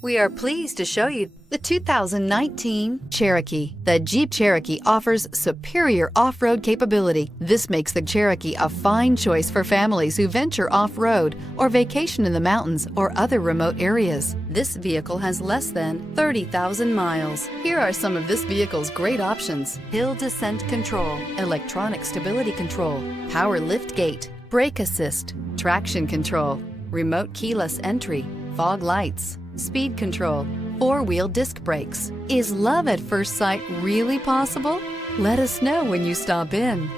We are pleased to show you the 2019 Cherokee. The Jeep Cherokee offers superior off-road capability. This makes the Cherokee a fine choice for families who venture off-road or vacation in the mountains or other remote areas. This vehicle has less than 30,000 miles. Here are some of this vehicle's great options: hill descent control, electronic stability control, power liftgate, brake assist, traction control, remote keyless entry, fog lights, speed control, four-wheel disc brakes. Is love at first sight really possible? Let us know when you stop in.